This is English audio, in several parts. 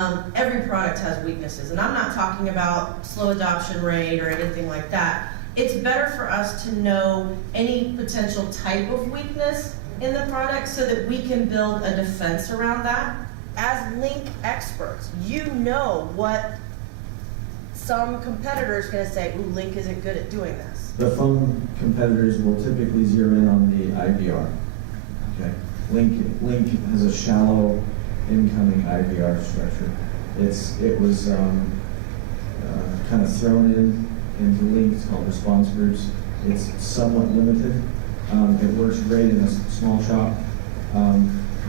Every product has weaknesses, and I'm not talking about slow adoption rate or anything like that. It's better for us to know any potential type of weakness in the product so that we can build a defense around that. As Lync experts, you know what some competitors are going to say, ooh, Lync isn't good at doing this. The phone competitors will typically zero in on the IVR. Okay, Lync has a shallow incoming IVR structure. It was kind of thrown into Lync. It's called response groups. It's somewhat limited. It works great in a small shop,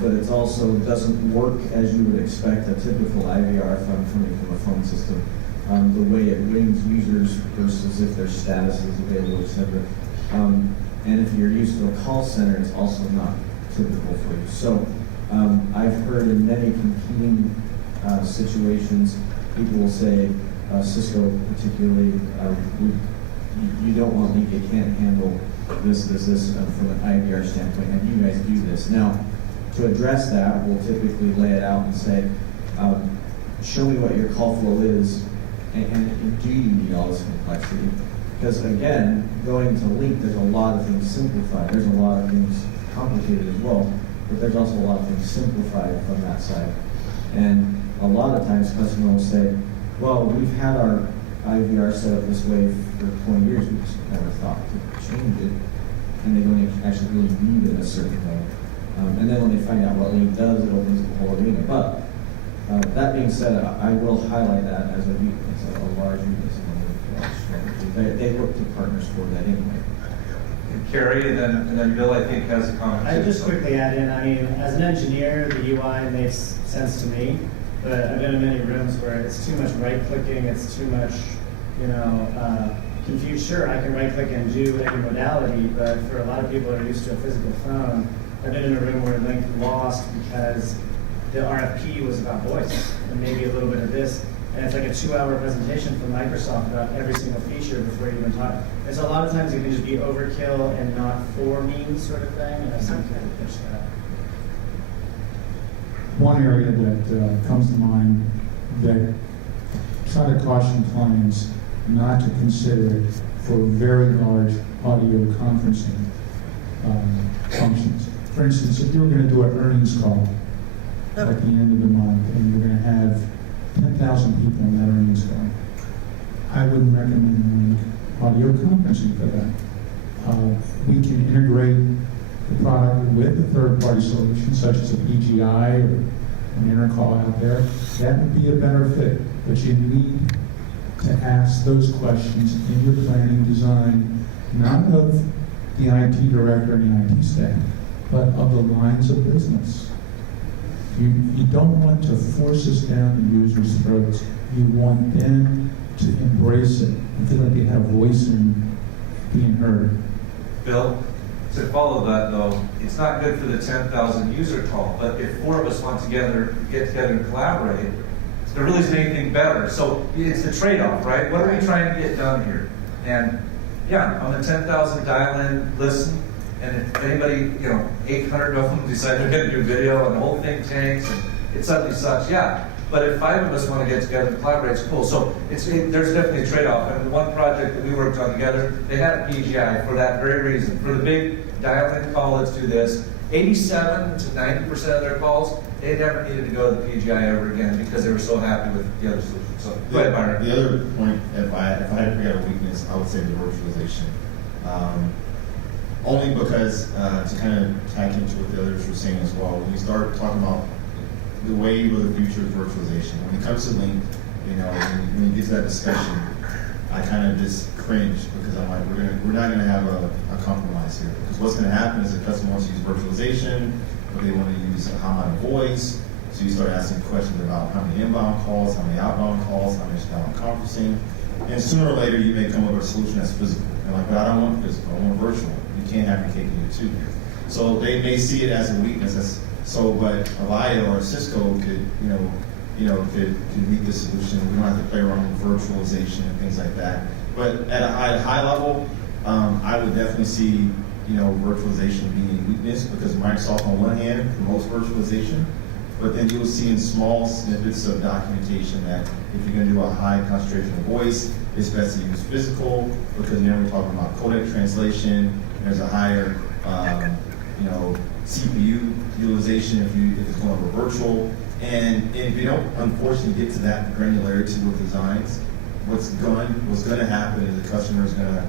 but it also doesn't work as you would expect a typical IVR phone coming from a phone system. The way it rings users versus if their status is available, etc. And if you're used to a call center, it's also not typical for you. So I've heard in many competing situations, people will say, Cisco particularly, you don't want Lync, it can't handle this from an IVR standpoint, and you guys do this. Now, to address that, we'll typically lay it out and say, show me what your call flow is, and do you need all this complexity? Because again, going to Lync, there's a lot of things simplified. There's a lot of things complicated as well, but there's also a lot of things simplified from that side. And a lot of times customers will say, well, we've had our IVR set up this way for 20 years, we just never thought to change it, and they don't actually really need it a certain way. And then when they find out what Lync does, it opens the whole arena. But that being said, I will highlight that as a weakness, a large weakness in the strategy. They look to partners for that anyway. Carrie, and then Bill, I think, has a comment. I just quickly add in, I mean, as an engineer, the UI makes sense to me, but I've been in many rooms where it's too much right-clicking, it's too much, confused. Sure, I can right-click and do any modality, but for a lot of people that are used to a physical phone, I've been in a room where Lync lost because the RFP was about voice and maybe a little bit of this, and it's like a 2-hour presentation from Microsoft about every single feature before you even talk. And so a lot of times it can just be overkill and not for me sort of thing, and I seem to push that. One area that comes to mind that try to caution clients not to consider it for very large audio conferencing functions. For instance, if you were going to do an earnings call at the end of the month and you're going to have 10,000 people in that earnings call, I wouldn't recommend Lync audio conferencing for that. We can integrate the product with a third-party solution, such as a PGI or an intercall out there. That would be a better fit, but you need to ask those questions in your planning design, not of the IT director and the IT staff, but of the lines of business. You don't want to force this down the user's throats. You want them to embrace it and feel like they have a voice in being heard. Bill, to follow that though, it's not good for the 10,000 user call, but if 4 of us want to get together and collaborate, there really isn't anything better. So it's the trade-off, right? What are we trying to get done here? And yeah, on the 10,000 dial-in, listen, and if anybody, 800 of them decide they're going to do video and the whole thing tanks and it suddenly sucks, yeah. But if 5 of us want to get together and collaborate, it's cool. So there's definitely a trade-off. And the one project that we worked on together, they had a PGI for that very reason. For the big dial-in call, let's do this. 87 to 90% of their calls, they never needed to go to the PGI ever again because they were so happy with the other solution. So go ahead, Byron. The other point, if I had to pick out a weakness, I would say the virtualization. Only because, to kind of tack into what the others were saying as well, when you start talking about the wave of the future of virtualization, when it comes to Lync, when you get to that discussion, I kind of just cringe because I'm like, we're not going to have a compromise here. Because what's going to happen is the customer wants to use virtualization, but they want to use a high amount of voice. So you start asking questions about how many inbound calls, how many outbound calls, how much outbound conferencing. And sooner or later, you may come up with a solution that's physical. And like, but I don't want physical, I want virtual. You can't have your cake and eat it too. So they may see it as a weakness. But Avaya or Cisco could, could meet the solution. We don't have to play around with virtualization and things like that. But at a high level, I would definitely see, virtualization being a weakness because Microsoft on one hand promotes virtualization, but then you'll see in small snippets of documentation that if you're gonna do a high concentration of voice, it's best to use physical, because now we're talking about codec translation, there's a higher, CPU utilization if it's going over virtual. And if you don't unfortunately get to that granularity with designs, what's going to happen is the customer is going to,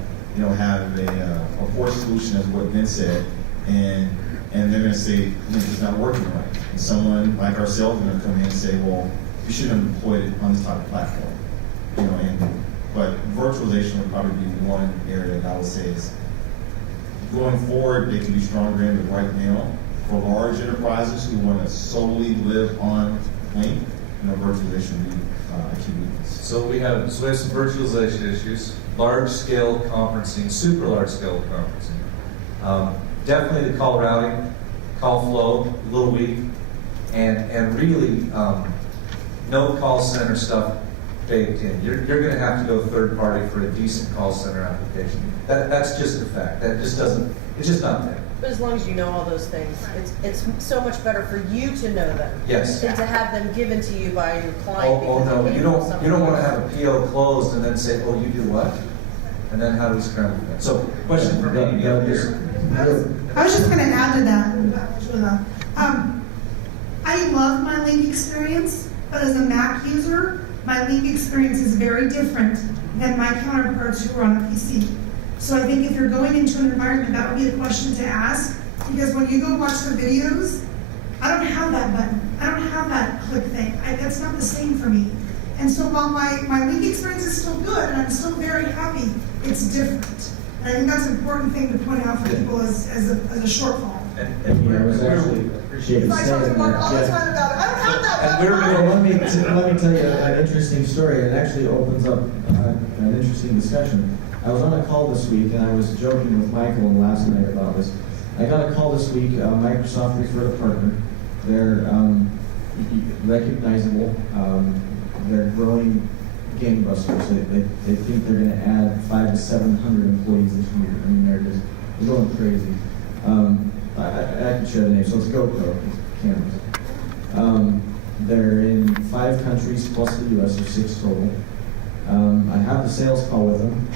have a poor solution, as what Vince said, and they're going to say, Lync is not working right. And someone like ourselves is going to come in and say, well, you shouldn't have employed it on this type of platform. But virtualization would probably be one area that I would say is going forward, they can be stronger in, but right now, for large enterprises who want to solely live on Lync, virtualization would be a key weakness. So we have some virtualization issues, large scale conferencing, super large scale conferencing. Definitely the call routing, call flow, a little weak, and really no call center stuff baked in. You're going to have to go third party for a decent call center application. That's just a fact. It's just not there. But as long as you know all those things, it's so much better for you to know them. Yes. Than to have them given to you by your client. Oh no, you don't want to have a PO closed and then say, oh, you do what? And then how do we scramble that? So, question for me, I was just going to add to that. I love my Lync experience, but as a Mac user, my Lync experience is very different than my counterparts who are on a PC. So I think if you're going into an environment, that would be a question to ask, because when you go watch the videos, I don't have that button. I don't have that click thing. That's not the same for me. And so while my Lync experience is still good, and I'm still very happy, it's different. And I think that's an important thing to point out for people as a shortfall. I was actually appreciating If I talk to saying Mark all the that. time about it, I don't have that And we're button. Well, let me tell you an interesting story. It actually opens up an interesting discussion. I was on a call this week, and I was joking with Michael last night about this. I got a call this week. Microsoft referred a partner. They're recognizable. They're growing gangbusters. They think they're going to add 500 to 700 employees this year. I mean, they're going crazy. I can share the name. So it's GoPro cameras. They're in 5 countries plus the U.S., or 6 total. I have the sales call with them,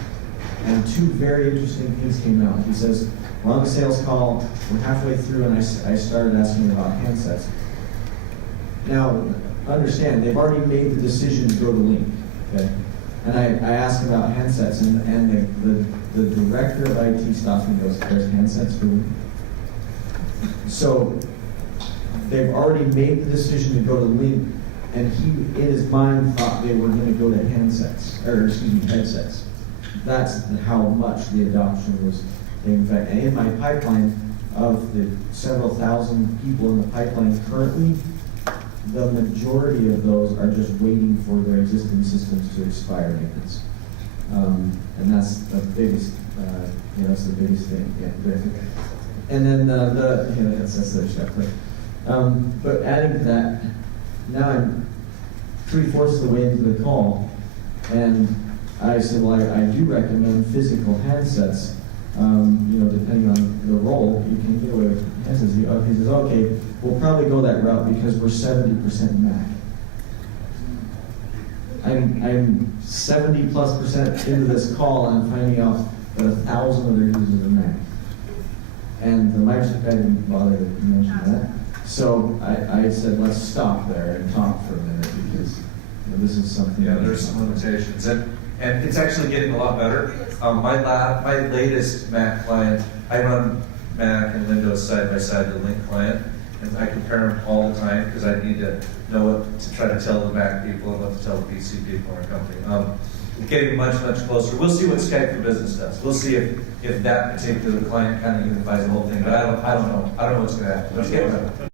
and 2 very interesting things came out. He says, we're on the sales call, we're halfway through, and I started asking about handsets. Now, understand, they've already made the decision to go to Lync, okay? And I asked about handsets, and the director of IT stops me and goes, there's handsets for Lync? So, they've already made the decision to go to Lync, and he, in his mind, thought they were going to go to headsets. That's how much the adoption was taking effect. And in my pipeline, of the several thousand people in the pipeline currently, the majority of those are just waiting for their existing systems to expire maintenance. And that's the biggest, that's the biggest thing. Yeah. And then that's the stuff. But adding to that, now I'm 3/4 of the way into the call, and I said, well, I do recommend physical handsets. Depending on the role, you can get away with handsets. He says, okay, we'll probably go that route because we're 70% Mac. I'm 70+% into this call, and I'm finding out that 1,000 of their users are Mac. And the Microsoft guy didn't bother to mention that. So I said, let's stop there and talk for a minute, because this is something. Yeah, there's some limitations, and it's actually getting a lot better. My latest Mac client, I run Mac and Windows side by side the Lync client, and I compare them all the time because I need to know what to try to tell the Mac people and what to tell the PC people in our company. It's getting much, much closer. We'll see what Skype for Business does. We'll see if that particular client kind of unifies the whole thing. But I don't know. I don't know what's going to happen. Let's get better.